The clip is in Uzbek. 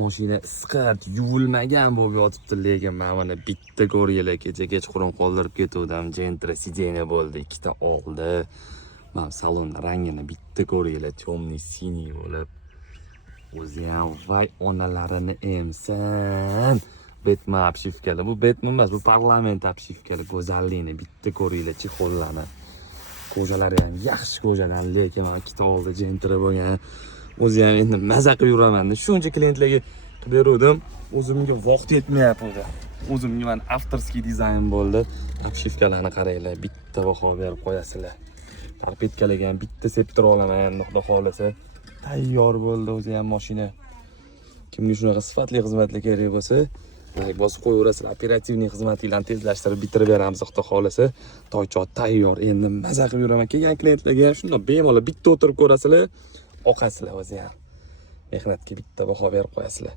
Mashina isqat yuvilmagan bo'lib yotibdi, lekin mana bitta ko'ringlar, kecha kechqurun qoldirib ketuvdim. Gentra sideniya bo'ldi, ikkita oldi. Mana salon rangini bitta ko'ringlar, temniy siniy bo'lib. O'zi ham voy onalarini emsan. Batman obshivkali. Bu Batman emas, bu parlament obshivkali. Go'zallikni bitta ko'ringlar, chexollarni. Ko'jalari ham yaxshi ko'jadan, lekin mana ikkita oldi Gentra bo'lgan. O'zi ham endi maza qilib yuraman. Shuncha klientlarga qilib beruvdim. O'zimga vaqt yetmayapti. O'zimga mana avtorskiy dizayn bo'ldi. Obshivkalarni qaranglar, bitta baho berib qo'yasizlar. Tarpetkalarga ham bitta septirib olaman, xudo xolasa. Tayyor bo'ldi o'zi ham mashina. Kimga shunaqa sifatli xizmatlar kerak bo'lsa, like bosib qo'yaverasizlar. Operativniy xizmatlarni tezlashtirib bitirib beramiz, xudo xolasa. Toychot tayyor. Endi maza qilib yuraman. Kelgan klientlarga ham shunday bemalol bitta o'tirib ko'rasizlar. Oqasizlar o'zi ham. Mehnatga bitta baho berib qo'yasizlar.